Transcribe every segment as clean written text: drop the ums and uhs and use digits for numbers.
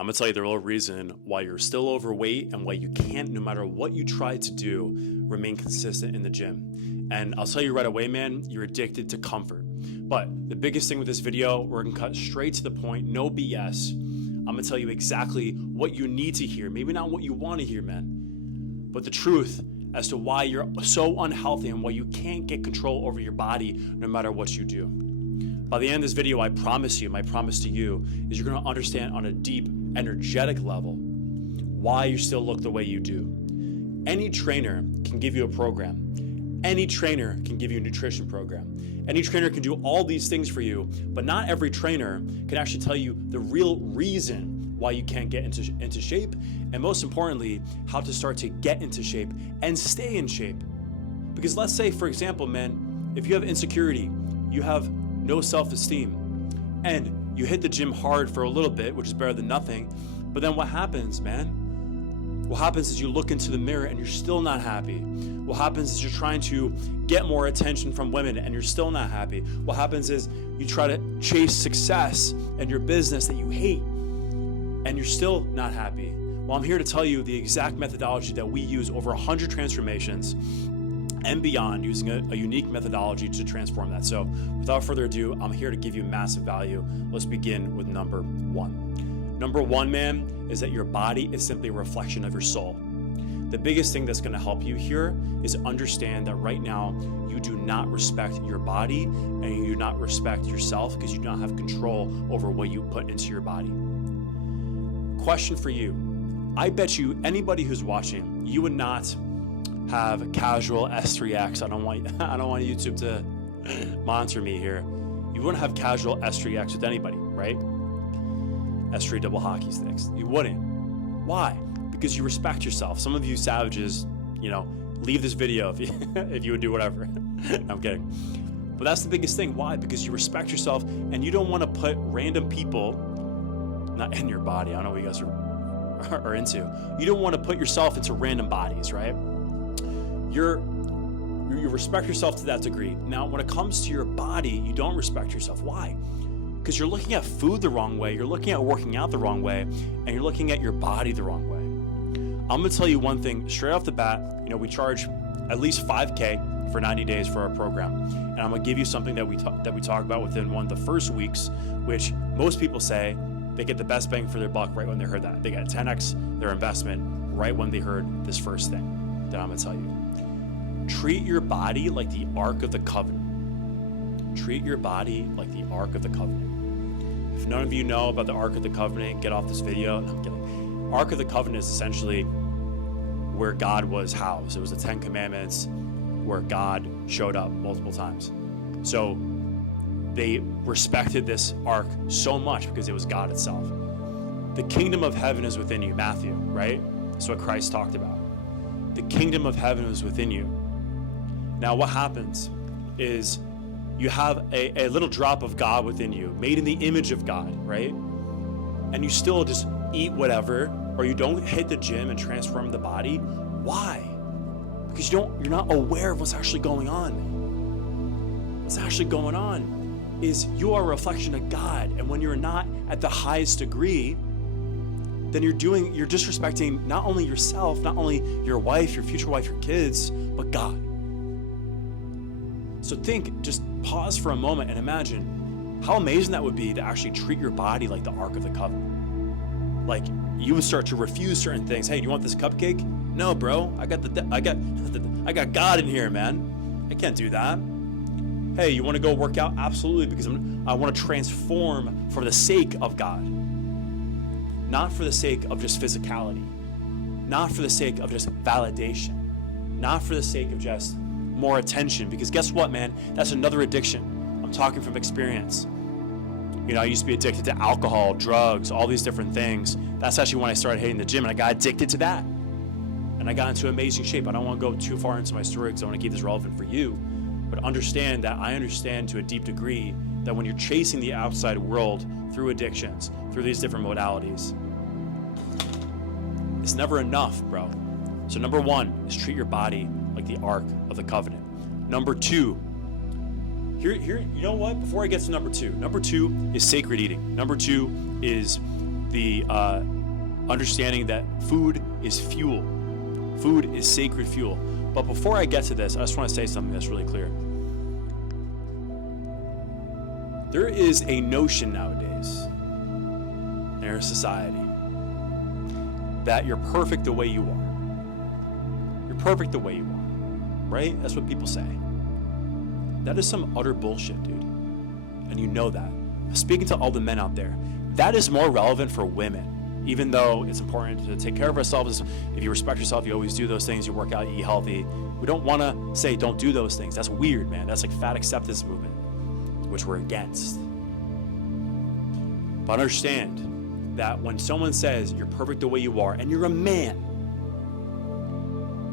I'm gonna tell you the real reason why you're still overweight and why you can't, no matter what you try to do, remain consistent in the gym. And I'll tell you right away, man, you're addicted to comfort. But the biggest thing with this video, we're gonna cut straight to the point, no BS. I'm gonna tell you exactly what you need to hear, maybe not what you wanna hear, man, but the truth as to why you're so unhealthy and why you can't get control over your body no matter what you do. By the end of this video, I promise you, my promise to you is you're gonna understand on a deep, energetic level why you still look the way you do. Any trainer can give you a program. Any trainer can give you a nutrition program. Any trainer can do all these things for you, but not every trainer can actually tell you the real reason why you can't get into shape, and most importantly, how to start to get into shape and stay in shape. Because let's say, for example, man, if you have insecurity, you have no self-esteem, and you hit the gym hard for a little bit, which is better than nothing, but then what happens, man? What happens is you look into the mirror and you're still not happy. What happens is you're trying to get more attention from women and you're still not happy. What happens is you try to chase success in your business that you hate and you're still not happy. Well, I'm here to tell you the exact methodology that we use over 100 transformations and beyond, using a unique methodology to transform that. So without further ado, I'm here to give you massive value. Let's begin with number one. Number one, man, is that your body is simply a reflection of your soul. The biggest thing that's gonna help you here is understand that right now, you do not respect your body and you do not respect yourself because you do not have control over what you put into your body. Question for you. I bet you anybody who's watching, you would not have casual S3X. I don't want YouTube to monitor me here. You wouldn't have casual S3X with anybody, right? S3 double hockey sticks. You wouldn't. Why? Because you respect yourself. Some of you savages, leave this video if you would do whatever. No, I'm kidding. But that's the biggest thing. Why? Because you respect yourself and you don't want to put random people, not in your body. I don't know what you guys are into. You don't want to put yourself into random bodies, right? You respect yourself to that degree. Now, when it comes to your body, you don't respect yourself. Why? Because you're looking at food the wrong way, you're looking at working out the wrong way, and you're looking at your body the wrong way. I'm gonna tell you one thing straight off the bat. We charge at least $5K for 90 days for our program, and I'm gonna give you something that we talk about within one of the first weeks, which most people say they get the best bang for their buck right when they heard that. They get 10x their investment right when they heard this first thing that I'm gonna tell you. Treat your body like the Ark of the Covenant. Treat your body like the Ark of the Covenant. If none of you know about the Ark of the Covenant, get off this video. No, I'm kidding. Ark of the Covenant is essentially where God was housed. It was the 10 Commandments where God showed up multiple times. So they respected this Ark so much because it was God itself. The kingdom of heaven is within you, Matthew, right? That's what Christ talked about. The kingdom of heaven is within you. Now what happens is you have a little drop of God within you, made in the image of God, right? And you still just eat whatever, or you don't hit the gym and transform the body. Why? Because you're not aware of what's actually going on. What's actually going on is you are a reflection of God, and when you're not at the highest degree, then you're disrespecting not only yourself, not only your wife, your future wife, your kids, but God. So just pause for a moment and imagine how amazing that would be to actually treat your body like the Ark of the Covenant. Like you would start to refuse certain things. Hey, do you want this cupcake? No, bro. I got God in here, man. I can't do that. Hey, you want to go work out? Absolutely, because I want to transform for the sake of God. Not for the sake of just physicality. Not for the sake of just validation. Not for the sake of just more attention, because guess what, man? That's another addiction. I'm talking from experience. I used to be addicted to alcohol, drugs, all these different things. That's actually when I started hating the gym, and I got addicted to that. And I got into amazing shape. I don't want to go too far into my story because I want to keep this relevant for you, but understand that I understand to a deep degree that when you're chasing the outside world through addictions, through these different modalities, it's never enough, bro. So number one is treat your body like the Ark of the Covenant. Number two, here, you know what? Before I get to number two is sacred eating. Number two is the understanding that food is fuel. Food is sacred fuel. But before I get to this, I just want to say something that's really clear. There is a notion nowadays in our society that you're perfect the way you are. You're perfect the way you are, right? That's what people say. That is some utter bullshit, dude. And you know that. Speaking to all the men out there, that is more relevant for women. Even though it's important to take care of ourselves, if you respect yourself, you always do those things, you work out, you eat healthy. We don't want to say don't do those things. That's weird, man. That's like fat acceptance movement, which we're against. But understand that when someone says you're perfect the way you are, and you're a man,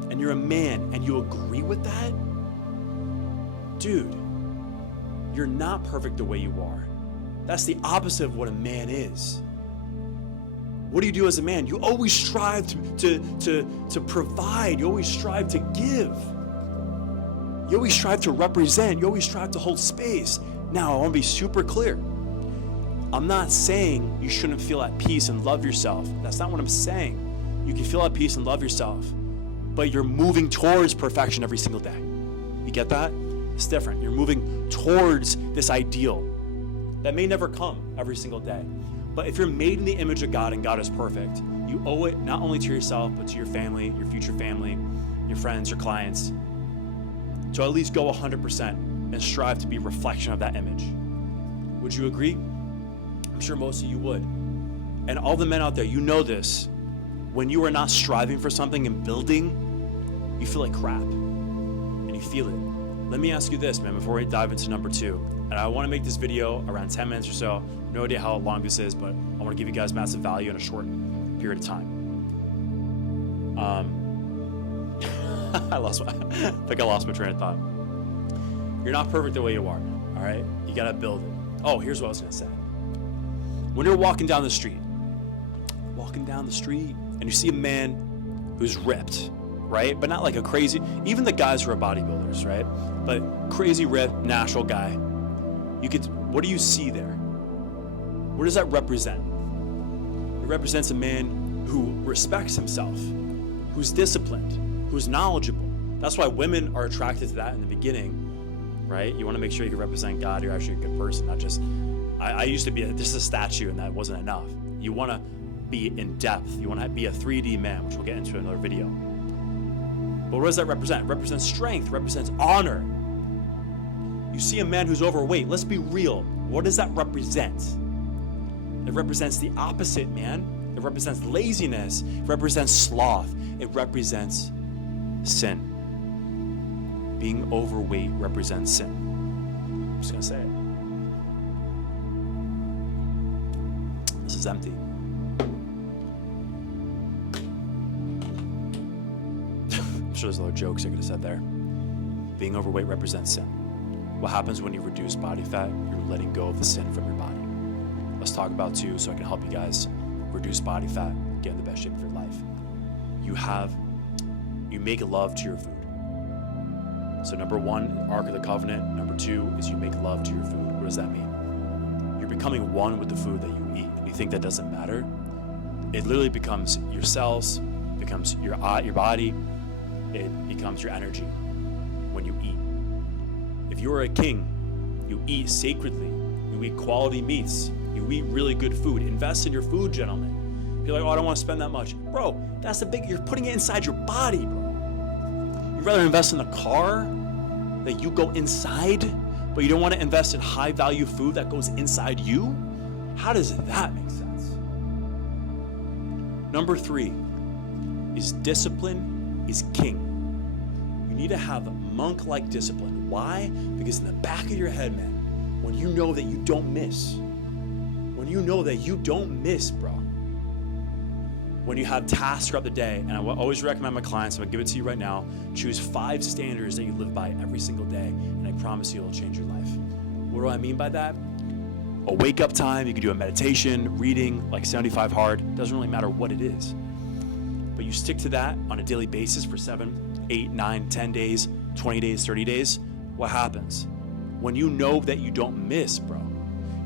and you agree with that, dude, you're not perfect the way you are. That's the opposite of what a man is. What do you do as a man? You always strive to provide. You always strive to give. You always strive to represent. You always strive to hold space. Now, I want to be super clear. I'm not saying you shouldn't feel at peace and love yourself. That's not what I'm saying. You can feel at peace and love yourself, but you're moving towards perfection every single day. You get that? It's different. You're moving towards this ideal that may never come every single day. But if you're made in the image of God and God is perfect, you owe it not only to yourself, but to your family, your future family, your friends, your clients, to at least go 100% and strive to be a reflection of that image. Would you agree? I'm sure most of you would. And all the men out there, you know this. When you are not striving for something and building, you feel like crap. And you feel it. Let me ask you this, man, before we dive into number 2. And I want to make this video around 10 minutes or so. No idea how long this is, but I want to give you guys massive value in a short period of time. I think I lost my train of thought. You're not perfect the way you are, all right? You got to build it. Oh, here's what I was going to say. When you're walking down the street, and you see a man who's ripped, right? But not like a crazy, even the guys who are bodybuilders, right? But crazy ripped, natural guy. What do you see there? What does that represent? It represents a man who respects himself, who's disciplined, who's knowledgeable. That's why women are attracted to that in the beginning, right? You want to make sure you can represent God. You're actually a good person, not just, I used to be just a statue and that wasn't enough. You want to be in depth. You want to be a 3D man, which we'll get into in another video. But what does that represent? It represents strength, represents honor. You see a man who's overweight, let's be real. What does that represent? It represents the opposite, man. It represents laziness. It represents sloth. It represents sin. Being overweight represents sin. I'm just going to say it. This is empty. I'm sure there's other jokes I could have said there. Being overweight represents sin. What happens when you reduce body fat? You're letting go of the sin from your body. Let's talk about 2 so I can help you guys reduce body fat, get in the best shape of your life. You make love to your food. So number 1, Ark of the Covenant. Number 2 is you make love to your food. What does that mean? You're becoming one with the food that you eat. And you think that doesn't matter? It literally becomes your cells, becomes your body, it becomes your energy when you eat. If you're a king, you eat sacredly. You eat quality meats. You eat really good food. Invest in your food, gentlemen. You're like, oh, I don't want to spend that much. Bro, you're putting it inside your body, bro. You'd rather invest in a car that you go inside, but you don't want to invest in high value food that goes inside you? How does that make sense? Number 3 is discipline is king. You need to have monk-like discipline. Why? Because in the back of your head, man, when you know that you don't miss, bro, when you have tasks throughout the day, and I will always recommend my clients, I'm gonna give it to you right now, choose 5 standards that you live by every single day, and I promise you it'll change your life. What do I mean by that? A wake-up time, you can do a meditation, reading, like 75 hard, doesn't really matter what it is. But you stick to that on a daily basis for 7, 8, 9, 10 days, 20 days, 30 days, what happens? When you know that you don't miss, bro,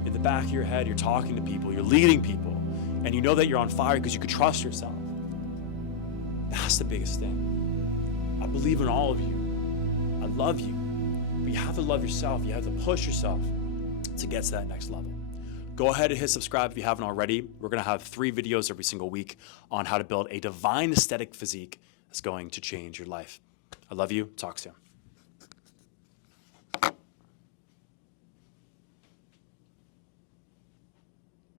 in the back of your head, you're talking to people, you're leading people, and you know that you're on fire because you could trust yourself. That's the biggest thing. I believe in all of you. I love you. But you have to love yourself. You have to push yourself to get to that next level. Go ahead and hit subscribe if you haven't already. We're going to have 3 videos every single week on how to build a divine aesthetic physique that's going to change your life. I love you. Talk soon.